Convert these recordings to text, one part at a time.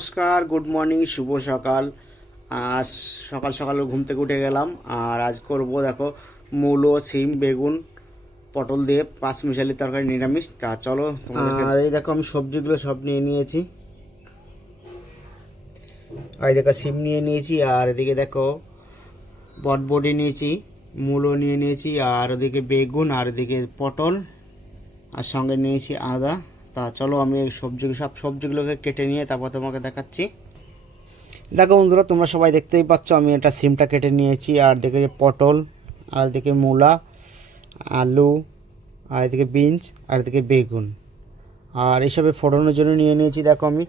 নমস্কার good morning শুভ সকাল। আজ সকাল সকাল ঘুম থেকে উঠে গেলাম, আর আজ করব দেখো মূলো, সিম, বেগুন, পটল দিয়ে পাঁচ মিশালি তরকারি নিরামিষ। তা চলো আর এই দেখো আমি সবজিগুলো সব নিয়ে নিয়েছি। আর দেখো সিম নিয়ে নিয়েছি, আর এদিকে দেখো বটবডি নিয়েছি, মূলো নিয়ে নিয়েছি, আর ওদিকে বেগুন, আর এদিকে পটল, আর সঙ্গে নিয়েছি আদা। তা চলো আমি এই সবজি সব সবজিগুলোকে কেটে নিয়ে তারপর তোমাকে দেখাচ্ছি। দেখো বন্ধুরা, তোমরা সবাই দেখতেই পাচ্ছ আমি এটা সিমটা কেটে নিয়েছি, আর দেখে যে পটল, আর এদিকে মূলা, আলু, আর এদিকে বিনস, আর এদিকে বেগুন। আর এসবে ফোড়নের জন্য নিয়ে নিয়েছি, দেখো আমি,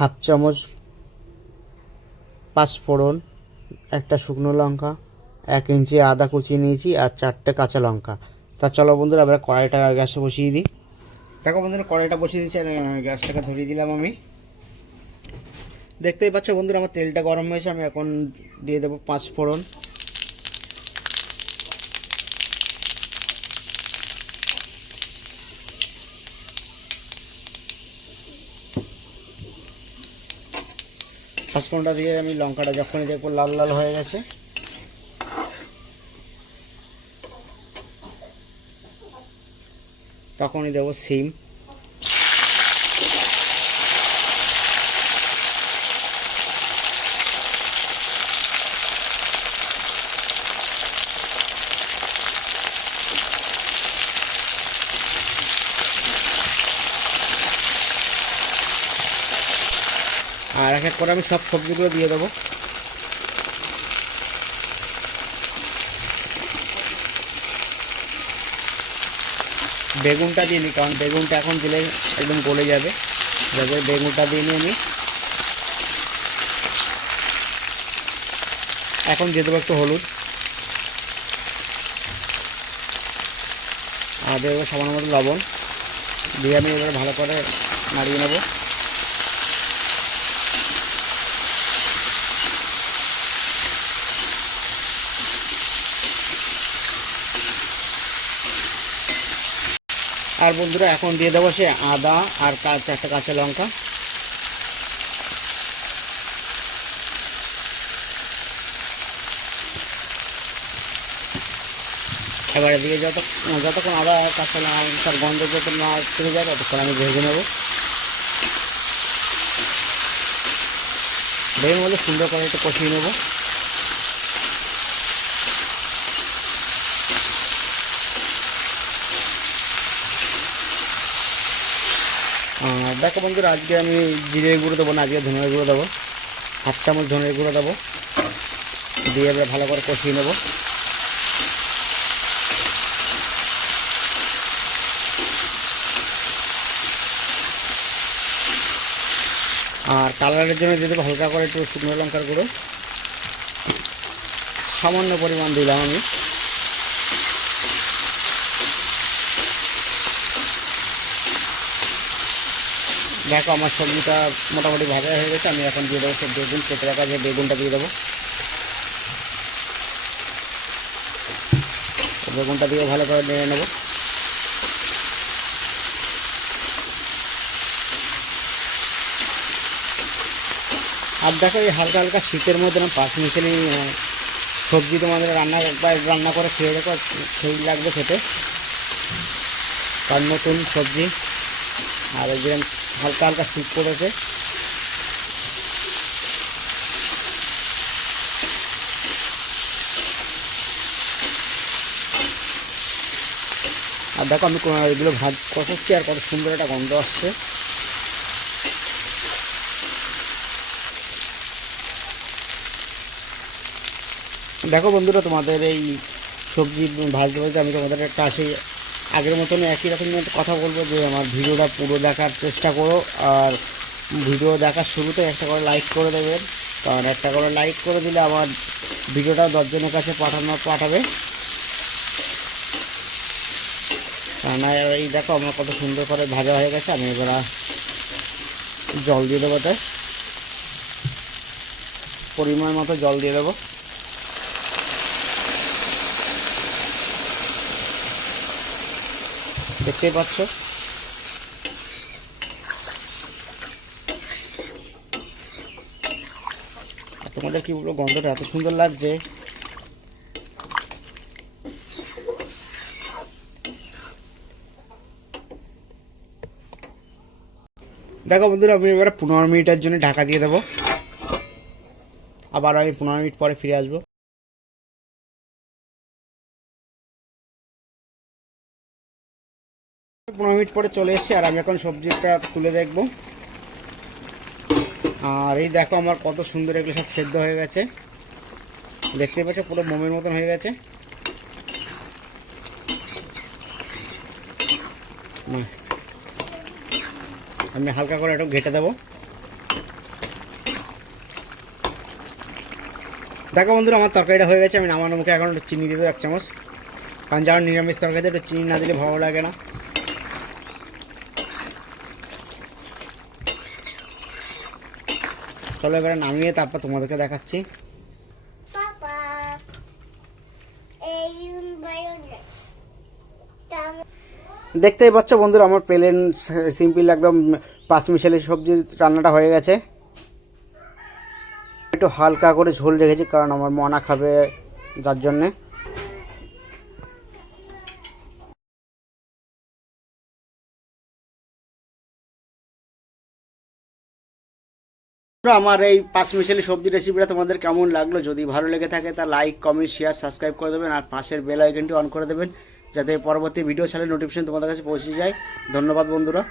হাফ চামচ পাঁচ ফোড়ন, একটা শুকনো লঙ্কা, এক ইঞ্চি আদা কুচিয়ে নিয়েছি, আর চারটে কাঁচা লঙ্কা। তা চলো বন্ধুরা, এবার কড়াইটা গ্যাসে বসিয়ে দিই। দেখো বন্ধুরা, কড়াইটা বসিয়ে দিচ্ছি গ্যাসটাকে ধরিয়ে দিলাম আমি। দেখতেই পাচ্ছ বন্ধুরা, আমার তেলটা গরম হয়েছে, আমি এখন দিয়ে দেবো পাঁচ ফোড়ন। পাঁচ ফোড়নটা দিয়ে আমি লঙ্কাটা যখনই দেখব লাল লাল হয়ে গেছে। তখনই দেবো সিম। আর এক এক করে আমি সব সবজিগুলো দিয়ে দেবো। বেগুনটা দিয়ে নিই কারণ বেগুনটা এখন দিলে একদম গলে যাবে। যাতে বেগুনটা দিয়ে নিয়ে নিই এখন যেতে দেবো একটু হলুদ। আর দেবো সামান্য মতো লবণ। দিয়ে আমি এবার ভালো করে নাড়িয়ে নেব। আর বন্ধুরা, এখন দিয়ে দেবো সে আদা আর কা- চারটে কাঁচা লঙ্কা। এবারে দিয়ে যত, যতক্ষণ আদা কাঁচা লঙ্কার গন্ধ যত না চলে যায় ততক্ষণ আমি ভেজে নেব। ভেজে মধ্যে সুন্দর করে একটু কষিয়ে নেব। দেখো বন্ধুরা, আজকে আমি জিরে গুঁড়ো দেবো না, আজকে ধনের গুঁড়ো দেবো। হাফ চামচ ধনের গুঁড়ো দেবো। দিয়ে এবার ভালো করে কষিয়ে নেব। আর কালারের জন্য দিয়ে দেবো হালকা করে একটু শুকনো লঙ্কার গুঁড়ো। সামান্য পরিমাণ দিলাম আমি। দেখো, আমার সবজিটা মোটামুটি ভাজা হয়ে গেছে, আমি এখন দিয়ে দেবো সব বেগুন, কেটে রাখা যে বেগুনটা দিয়ে দেবো। বেগুনটা দিয়ে ভালো করে নিয়ে নেব। আর দেখো, এই হালকা হালকা শীতের মধ্যে না পাঁচ মিশালি সবজি তোমাদের রান্না, একবার রান্না করে খেয়ে দেখো, সেই লাগবে খেতে। তার নতুন সবজি, আর এই যে হালকা হালকা শীত পড়েছে আর দেখো আমি এগুলো ভাত কষাচ্ছি আর কত সুন্দর একটা গন্ধ আসছে। দেখো বন্ধুরা, তোমাদের এই সবজি ভাজতে ভাজতে আমি তোমাদের একটা সেই আগের মতন একই রকম কথা বলব যে আমার ভিডিওটা পুরো দেখার চেষ্টা করো। আর ভিডিও দেখার শুরুতে একটা করে লাইক করে দেবেন। কারণ একটা করে লাইক করে দিলে আমার ভিডিওটা দশজনের কাছে পাঠানো পাঠাবে। কারণ এই দেখো আমার কত সুন্দর করে ভাজা হয়ে গেছে, আমি এবার জল দিয়ে দেবো তাই পরিমাণ মতো জল দিয়ে দেবো। দেখতেই পাচ্ছ? তোমাদের কি বলব, গন্ধটা এত সুন্দর লাগছে। দেখো বন্ধুরা, আমি এবার পনেরো মিনিটের জন্য ঢাকা দিয়ে দেবো। আবার আমি পনেরো মিনিট পরে ফিরে আসব। মিনিট পরে চলে এসেছি, আর আমি এখন সবজিটা তুলে দেখব। আর এই দেখো আমার কত সুন্দর এগুলো সব সেদ্ধ হয়ে গেছে। দেখতে পাচ্ছ পুরো মোমের মতন হয়ে গেছে। আমি হালকা করে একটু ঘেটে দেবো। দেখো বন্ধুরা, আমার তরকারিটা হয়ে গেছে, আমি নামানোর মুখে এখন একটু চিনি দেবো, এক চামচ। কারণ যারা নিরামিষ তরকারিতে একটু চিনি না দিলে ভালো লাগে না। চলো এবারে নামিয়ে তারপর তোমাদেরকে দেখাচ্ছি। দেখতেই পাচ্ছ বন্ধুরা আমার প্লেন সিম্পল একদম পাঁচ মিশালি সবজি রান্নাটা হয়ে গেছে। একটু হালকা করে ঝোল রেখেছি কারণ আমার মনা খাবে যার জন্যে। আমার এই পাঁচ মিশালি সবজি রেসিপিটা তোমাদের কেমন লাগল? যদি ভালো লেগে থাকে, তা লাইক কমেন্ট শেয়ার সাবস্ক্রাইব করে দেবেন আর পাশের বেল আইকনটি অন করে দেবেন, যাতে পরবর্তী ভিডিও ছাড়লে নোটিফিকেশন তোমাদের কাছে পৌঁছে যায়। ধন্যবাদ বন্ধুরা।